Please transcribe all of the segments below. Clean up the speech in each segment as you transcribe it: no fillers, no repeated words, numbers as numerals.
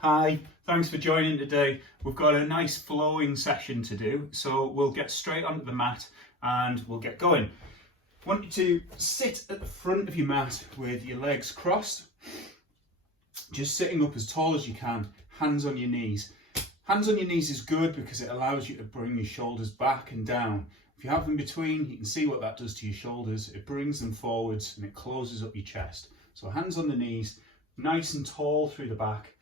Hi, thanks for joining today. We've got a nice flowing session to do, so we'll get straight onto the mat and we'll get going. I want you to sit at the front of your mat with your legs crossed, just sitting up as tall as you can, hands on your knees. Hands on your knees is good because it allows you to bring your shoulders back and down. If you have them between, you can see what that does to your shoulders. It brings them forwards and it closes up your chest. So hands on the knees, nice and tall through the back,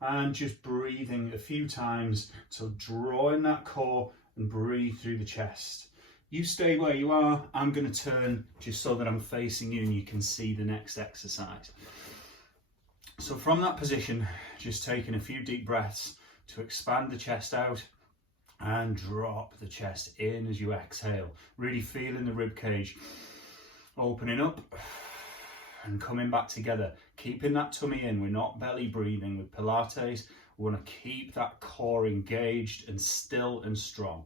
and just breathing a few times to draw in that core and breathe through the chest. You stay where you are. I'm going to turn just so that I'm facing you and you can see the next exercise. So from that position, just taking a few deep breaths to expand the chest out and drop the chest in as you exhale. Really feeling the rib cage opening up and coming back together, keeping that tummy in. We're not belly breathing with Pilates. We want to keep that core engaged and still and strong.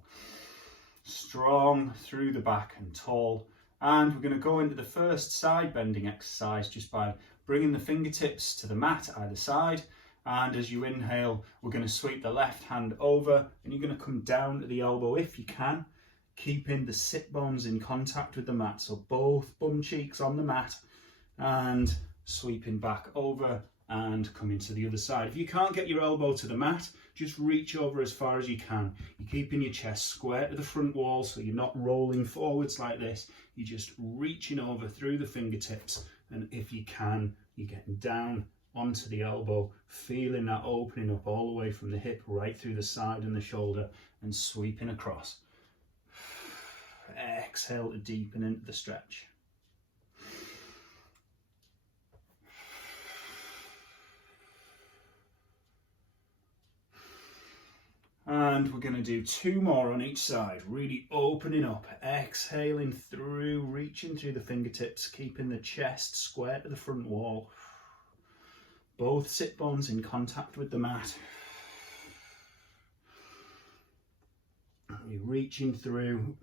Strong through the back and tall. And we're going to go into the first side bending exercise just by bringing the fingertips to the mat either side. And as you inhale, we're going to sweep the left hand over and you're going to come down to the elbow if you can, keeping the sit bones in contact with the mat. So both bum cheeks on the mat and sweeping back over and coming to the other side. If you can't get your elbow to the mat, just reach over as far as you can. You're keeping your chest square to the front wall so you're not rolling forwards like this. You're just reaching over through the fingertips, and if you can, you're getting down onto the elbow, feeling that opening up all the way from the hip right through the side and the shoulder and sweeping across. Exhale to deepen into the stretch. And we're going to do two more on each side, really opening up, exhaling through, reaching through the fingertips, keeping the chest square to the front wall. Both sit bones in contact with the mat. You're reaching through.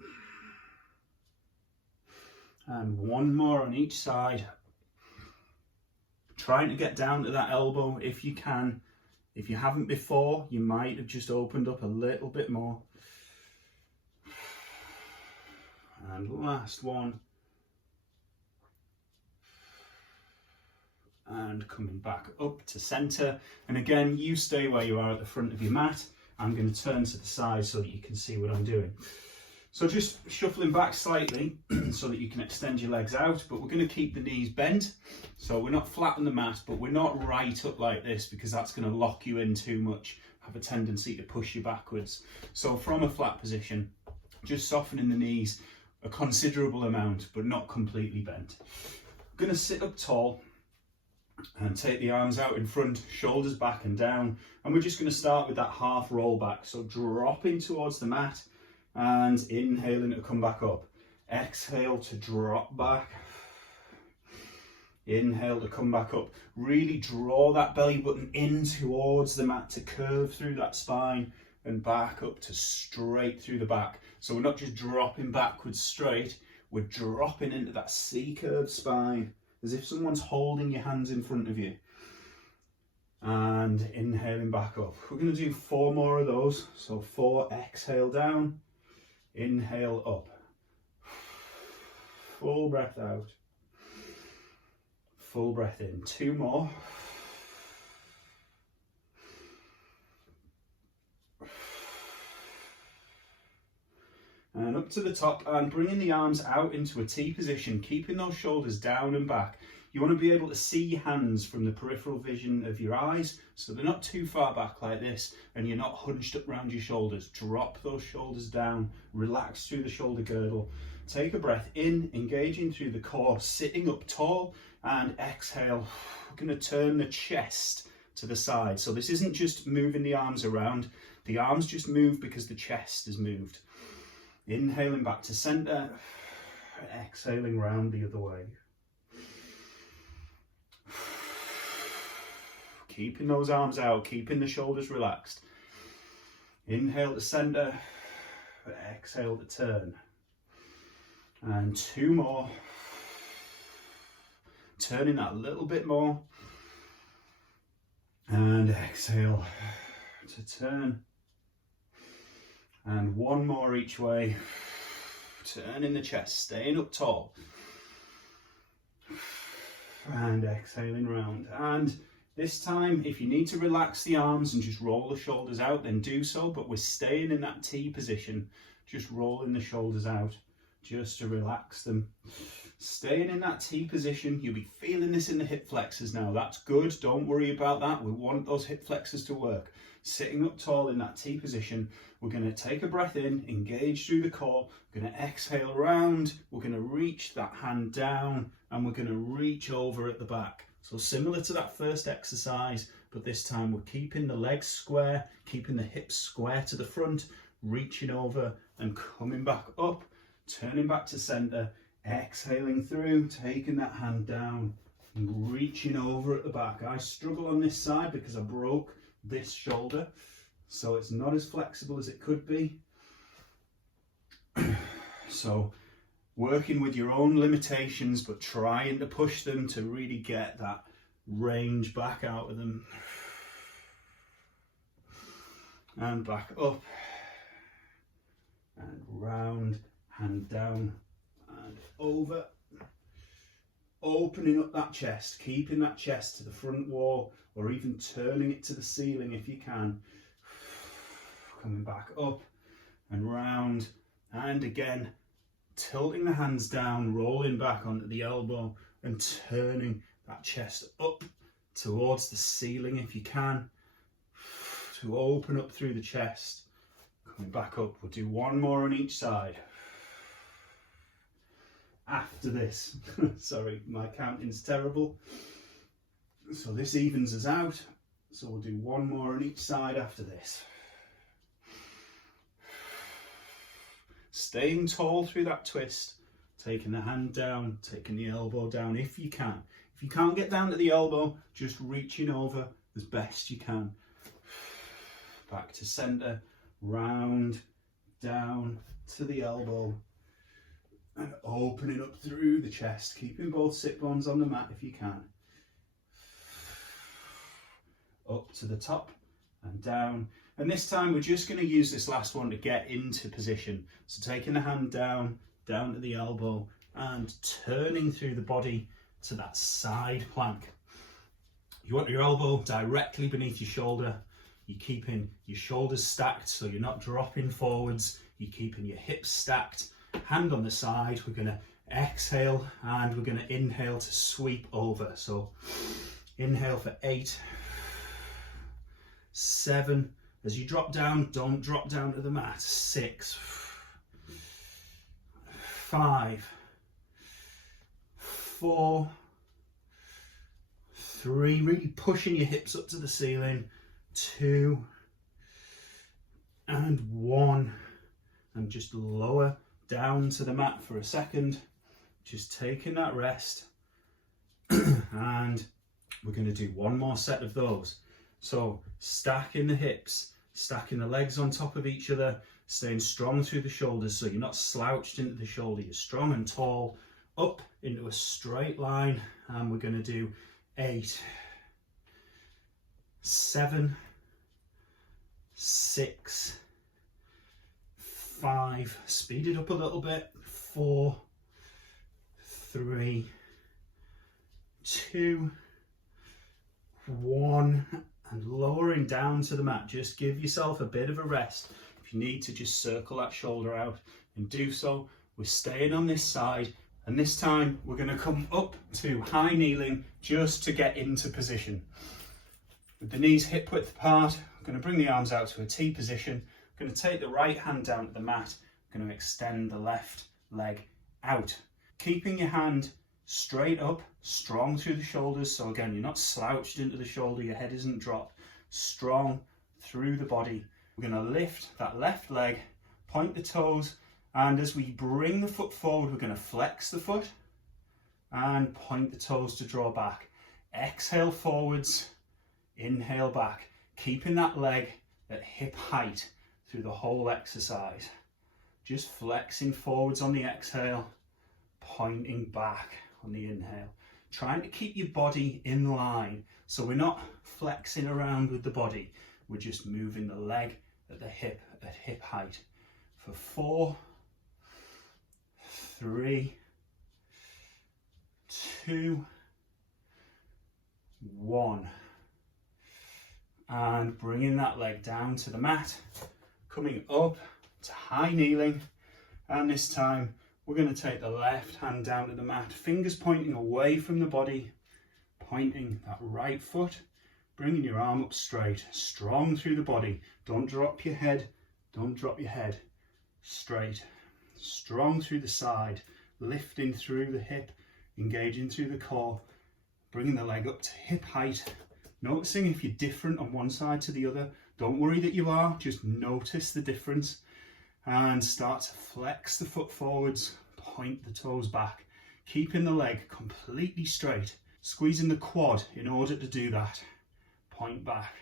And one more on each side. Trying to get down to that elbow if you can. If you haven't before, you might have just opened up a little bit more. And last one. And coming back up to center. And again, you stay where you are at the front of your mat. I'm going to turn to the side so that you can see what I'm doing. So just shuffling back slightly so that you can extend your legs out, but we're going to keep the knees bent. So we're not flat on the mat, but we're not right up like this because that's going to lock you in too much, have a tendency to push you backwards. So from a flat position, just softening the knees a considerable amount, but not completely bent. I'm going to sit up tall and take the arms out in front, shoulders back and down. And we're just going to start with that half roll back. So dropping towards the mat and inhaling to come back up. Exhale to drop back. Inhale to come back up. Really draw that belly button in towards the mat to curve through that spine and back up to straight through the back. So we're not just dropping backwards straight, we're dropping into that C-curved spine as if someone's holding your hands in front of you. And inhaling back up. We're going to do 4 more of those. So 4, exhale down, inhale up. Full breath out. Full breath in. 2 more. And up to the top and bringing the arms out into a T position, keeping those shoulders down and back. You want to be able to see your hands from the peripheral vision of your eyes, so they're not too far back like this and you're not hunched up around your shoulders. Drop those shoulders down, relax through the shoulder girdle. Take a breath in, engaging through the core, sitting up tall, and exhale. We're going to turn the chest to the side. So this isn't just moving the arms around. The arms just move because the chest is moved. Inhaling back to center, exhaling round the other way. Keeping those arms out, keeping the shoulders relaxed. Inhale to center, exhale to turn. And 2 more. Turning that a little bit more. And exhale to turn. And one more each way. Turning the chest, staying up tall. And exhaling round. And this time, if you need to relax the arms and just roll the shoulders out, then do so. But we're staying in that T position, just rolling the shoulders out, just to relax them. Staying in that T position, you'll be feeling this in the hip flexors now. That's good, don't worry about that. We want those hip flexors to work. Sitting up tall in that T position, we're going to take a breath in, engage through the core, we're going to exhale round, we're going to reach that hand down, and we're going to reach over at the back. So similar to that first exercise, but this time we're keeping the legs square, keeping the hips square to the front, reaching over and coming back up, turning back to center, exhaling through, taking that hand down and reaching over at the back. I struggle on this side because I broke this shoulder, so it's not as flexible as it could be. So working with your own limitations, but trying to push them to really get that range back out of them. And back up and round, hand down and over. Opening up that chest, keeping that chest to the front wall, or even turning it to the ceiling if you can. Coming back up and round, and again tilting the hands down, rolling back onto the elbow and turning that chest up towards the ceiling if you can, to open up through the chest. Coming back up, we'll do one more on each side. After this, sorry, my counting's terrible. So this evens us out. So we'll do one more on each side after this. Staying tall through that twist, taking the hand down, taking the elbow down if you can. If you can't get down to the elbow, just reaching over as best you can. Back to center, round, down to the elbow, and opening up through the chest, keeping both sit bones on the mat if you can. Up to the top and down. And this time we're just going to use this last one to get into position. So taking the hand down, down to the elbow, and turning through the body to that side plank. You want your elbow directly beneath your shoulder. You're keeping your shoulders stacked so you're not dropping forwards. You're keeping your hips stacked. Hand on the side. We're going to exhale and we're going to inhale to sweep over. So inhale for 8, 7. As you drop down, don't drop down to the mat. 6, 5, 4, 3. Really pushing your hips up to the ceiling. 2 and 1. And just lower down to the mat for a second. Just taking that rest. And we're going to do one more set of those. So stacking the hips, stacking the legs on top of each other, staying strong through the shoulders so you're not slouched into the shoulder. You're strong and tall, up into a straight line. And we're going to do 8, 7, 6, 5, speed it up a little bit, 4, 3, 2, 1, and lowering down to the mat. Just give yourself a bit of a rest. If you need to, just circle that shoulder out and do so. We're staying on this side, and this time we're going to come up to high kneeling just to get into position. With the knees hip width apart, I'm going to bring the arms out to a T position. I'm going to take the right hand down to the mat. I'm going to extend the left leg out. Keeping your hand straight up, strong through the shoulders. So again, you're not slouched into the shoulder, your head isn't dropped. Strong through the body. We're going to lift that left leg, point the toes, and as we bring the foot forward, we're going to flex the foot and point the toes to draw back. Exhale forwards, inhale back, keeping that leg at hip height through the whole exercise. Just flexing forwards on the exhale, pointing back on the inhale. trying to keep your body in line. So we're not flexing around with the body, we're just moving the leg at the hip, at hip height. For 4, 3, 2, 1. And bringing that leg down to the mat, coming up to high kneeling, and this time we're going to take the left hand down to the mat, fingers pointing away from the body, pointing that right foot, bringing your arm up straight, strong through the body. Don't drop your head, don't drop your head. Straight, strong through the side, lifting through the hip, engaging through the core, bringing the leg up to hip height. Noticing if you're different on one side to the other. Don't worry that you are, just notice the difference and start to flex the foot forwards, point the toes back, keeping the leg completely straight, squeezing the quad in order to do that. Point back,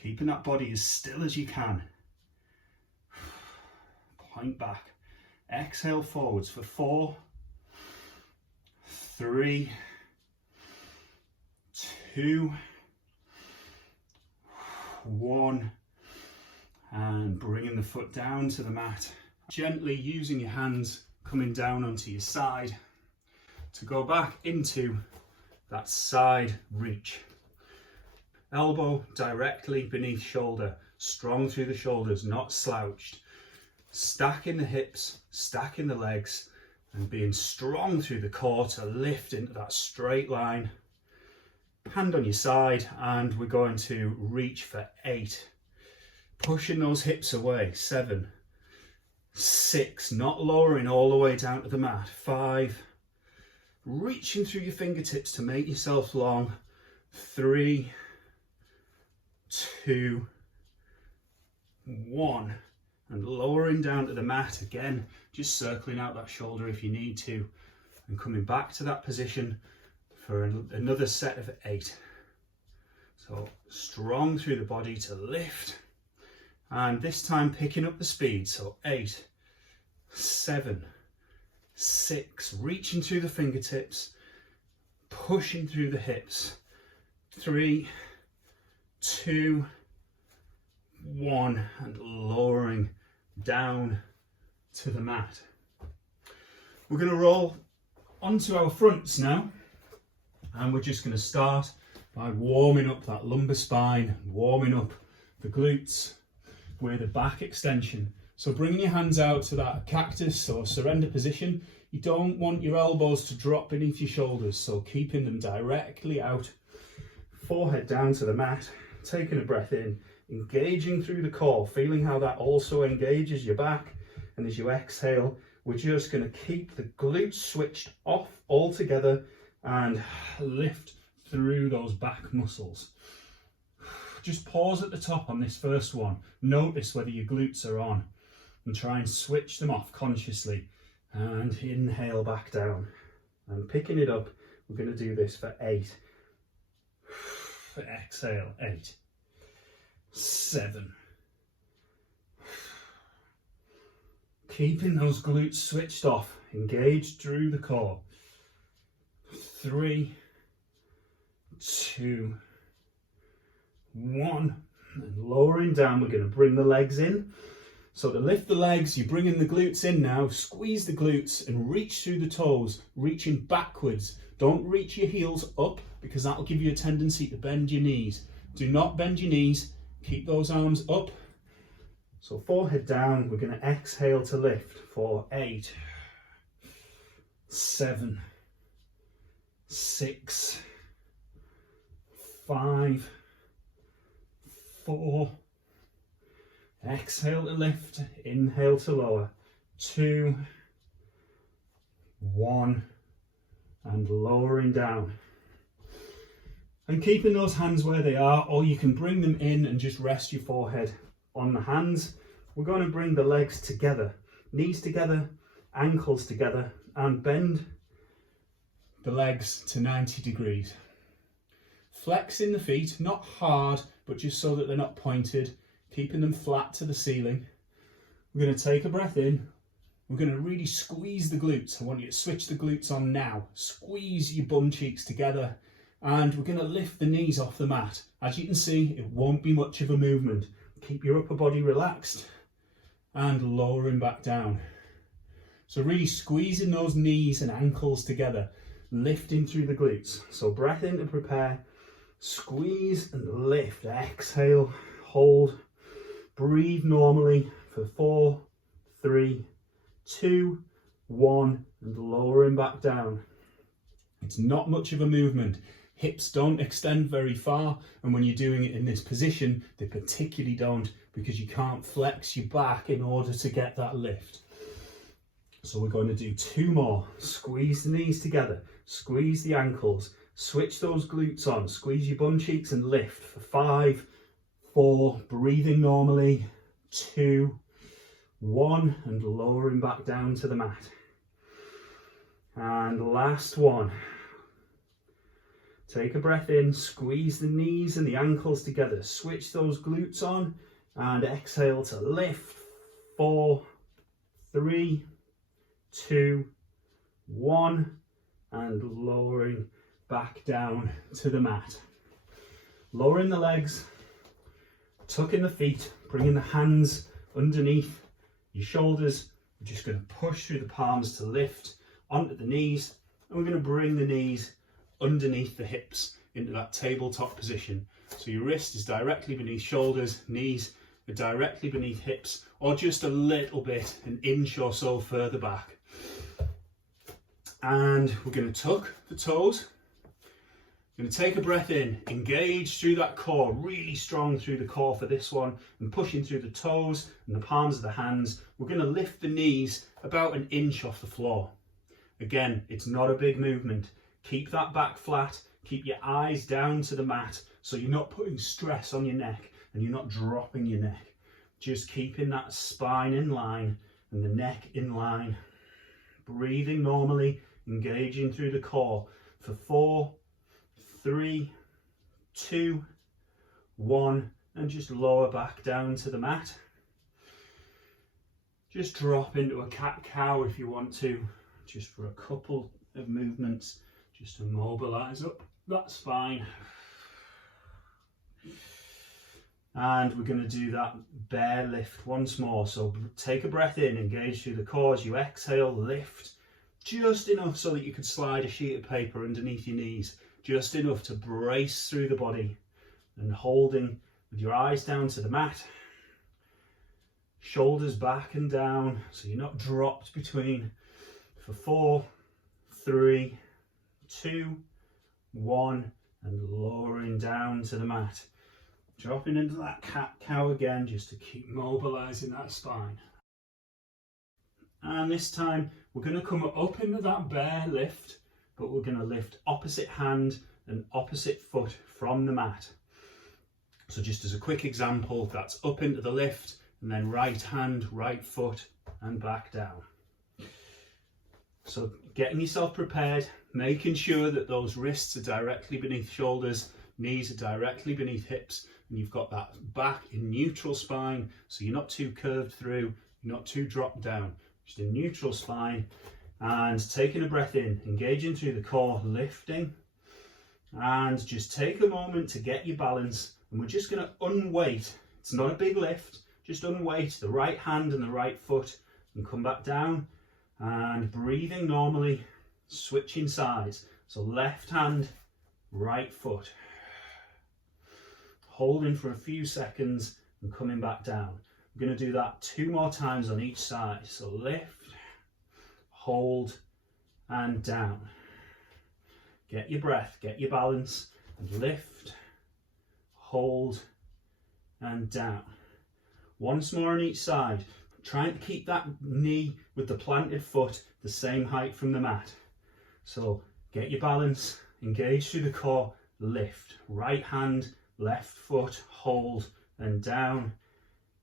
keeping that body as still as you can. Point back, exhale forwards for 4, 3, 2, 1, and bringing the foot down to the mat. Gently using your hands coming down onto your side to go back into that side reach. Elbow directly beneath shoulder, strong through the shoulders, not slouched. Stacking the hips, stacking the legs, and being strong through the core to lift into that straight line. Hand on your side, and we're going to reach for 8. Pushing those hips away. 7, 6, not lowering all the way down to the mat. 5, reaching through your fingertips to make yourself long. 3, 2, 1, and lowering down to the mat again, just circling out that shoulder if you need to, and coming back to that position for another set of 8. So strong through the body to lift, and this time picking up the speed. So 8, 7, 6, reaching through the fingertips, pushing through the hips. 3, 2, 1, and lowering down to the mat. We're going to roll onto our fronts now, and we're just going to start by warming up that lumbar spine, warming up the glutes with a back extension. So bringing your hands out to that cactus or surrender position. You don't want your elbows to drop beneath your shoulders, so keeping them directly out. Forehead down to the mat, taking a breath in, engaging through the core, feeling how that also engages your back. And as you exhale, we're just going to keep the glutes switched off altogether and lift through those back muscles. Just pause at the top on this first one. Notice whether your glutes are on and try and switch them off consciously. And inhale back down. And picking it up, we're going to do this for 8. Exhale, 8, 7. Keeping those glutes switched off, engaged through the core. 3, 2, 1. And lowering down, we're going to bring the legs in. So to lift the legs, you're bringing the glutes in now. Squeeze the glutes and reach through the toes, reaching backwards. Don't reach your heels up because that'll give you a tendency to bend your knees. Do not bend your knees. Keep those arms up. So forehead down, we're going to exhale to lift for 8, 7, 6, 5, 4. Exhale to lift, inhale to lower. 2, 1, and lowering down. And keeping those hands where they are, or you can bring them in and just rest your forehead on the hands. We're going to bring the legs together, knees together, ankles together, and bend the legs to 90 degrees. Flexing the feet, not hard, but just so that they're not pointed, keeping them flat to the ceiling. We're going to take a breath in We're going to really squeeze the glutes. I want you to switch the glutes on now. Squeeze your bum cheeks together, and we're going to lift the knees off the mat. As you can see, it won't be much of a movement. Keep your upper body relaxed and lowering back down. So really squeezing those knees and ankles together, lifting through the glutes. So breath in to prepare, squeeze and lift, exhale, hold, breathe normally for 4, 3, 2, 1, and lowering back down. It's not much of a movement. Hips don't extend very far, and when you're doing it in this position, they particularly don't, because you can't flex your back in order to get that lift. So we're going to do 2 more. Squeeze the knees together, squeeze the ankles, switch those glutes on, squeeze your bum cheeks and lift for 5, 4, breathing normally, 2, 1, and lowering back down to the mat. And last one. Take a breath in, squeeze the knees and the ankles together, switch those glutes on, and exhale to lift. 4, 3, 2, 1, and lowering back down to the mat. Lowering the legs, tucking the feet, bringing the hands underneath your shoulders. We're just going to push through the palms to lift onto the knees, and we're going to bring the knees underneath the hips into that tabletop position. So your wrist is directly beneath shoulders, knees are directly beneath hips, or just a little bit, an inch or so further back. And we're going to tuck the toes. We're going to take a breath in, engage through that core, really strong through the core for this one, and pushing through the toes and the palms of the hands. We're going to lift the knees about an inch off the floor. Again, it's not a big movement. Keep that back flat, keep your eyes down to the mat, so you're not putting stress on your neck and you're not dropping your neck. Just keeping that spine in line and the neck in line. Breathing normally, engaging through the core for 4, 3, 2, 1, and just lower back down to the mat. Just drop into a cat-cow if you want to, just for a couple of movements, just to mobilize up that spine. And we're going to do that bear lift once more. So take a breath in, engage through the core. As you exhale, lift just enough so that you could slide a sheet of paper underneath your knees, just enough to brace through the body, and holding with your eyes down to the mat, shoulders back and down so you're not dropped between, for 4, 3, 2, 1, and lowering down to the mat. Dropping into that cat-cow again, just to keep mobilizing that spine. And this time we're going to come up into that bear lift, but we're going to lift opposite hand and opposite foot from the mat. So just as a quick example, that's up into the lift, and then right hand, right foot, and back down. So getting yourself prepared, making sure that those wrists are directly beneath shoulders, knees are directly beneath hips, and you've got that back in neutral spine, so you're not too curved through, you're not too dropped down, just a neutral spine. And taking a breath in, engaging through the core, lifting, and just take a moment to get your balance. And we're just going to unweight. It's not a big lift, just unweight the right hand and the right foot and come back down. And breathing normally, switching sides. So left hand, right foot. Holding for a few seconds and coming back down. We're going to do that 2 more times on each side. So lift, hold, and down. Get your breath, get your balance, and lift, hold, and down. Once more on each side. Trying to keep that knee with the planted foot the same height from the mat. So get your balance, engage through the core, lift. Right hand, left foot, hold, and down.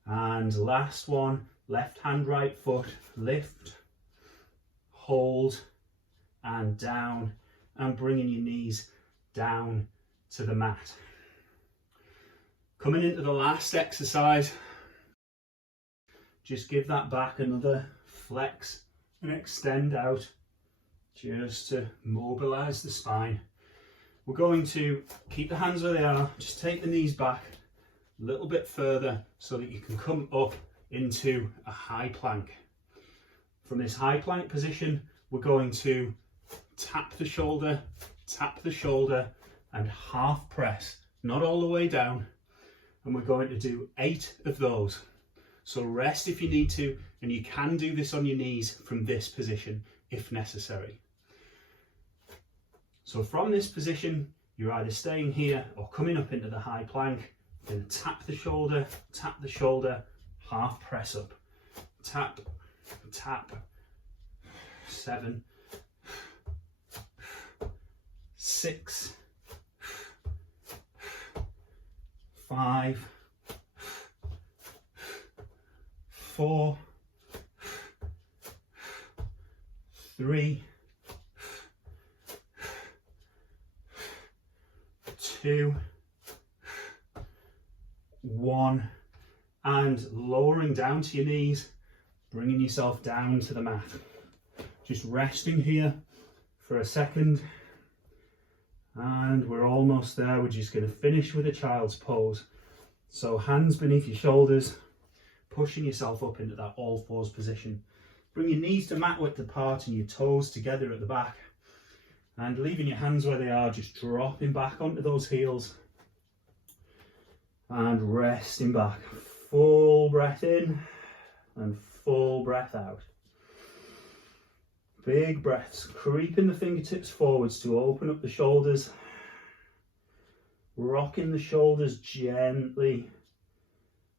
And last one, left hand, right foot, lift, hold, and down, and bringing your knees down to the mat. Coming into the last exercise, just give that back another flex and extend out just to mobilize the spine. We're going to keep the hands where they are, just take the knees back a little bit further so that you can come up into a high plank. From this high plank position, we're going to tap the shoulder, and half press, not all the way down. And we're going to do 8 of those. So rest if you need to, and you can do this on your knees from this position if necessary. So from this position, you're either staying here or coming up into the high plank. Then tap the shoulder, half press up. Tap, tap. 7, 6, 5, 4, 3, 2, 1, and lowering down to your knees, bringing yourself down to the mat. Just resting here for a second, and we're almost there. We're just going to finish with a child's pose. So hands beneath your shoulders, pushing yourself up into that all fours position. Bring your knees to mat width apart and your toes together at the back, and leaving your hands where they are, just dropping back onto those heels and resting back. Full breath in and full breath out. Big breaths, creeping the fingertips forwards to open up the shoulders, rocking the shoulders gently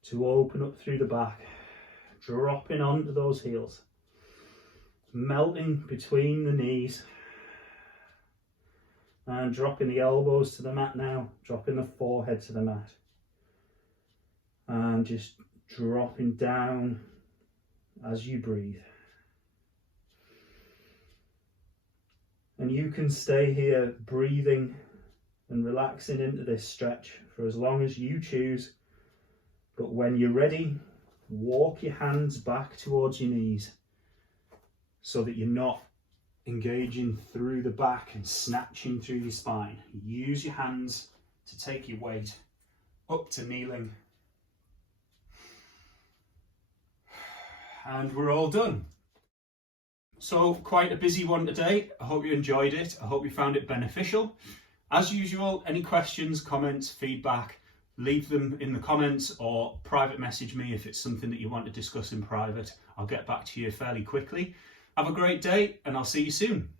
to open up through the back, dropping onto those heels, melting between the knees, and dropping the elbows to the mat now, dropping the forehead to the mat, and just dropping down as you breathe. And you can stay here breathing and relaxing into this stretch for as long as you choose. But when you're ready, walk your hands back towards your knees so that you're not engaging through the back and snatching through your spine. Use your hands to take your weight up to kneeling. And we're all done. So quite a busy one today. I hope you enjoyed it. I hope you found it beneficial. As usual, any questions, comments, feedback, leave them in the comments or private message me if it's something that you want to discuss in private. I'll get back to you fairly quickly. Have a great day and I'll see you soon.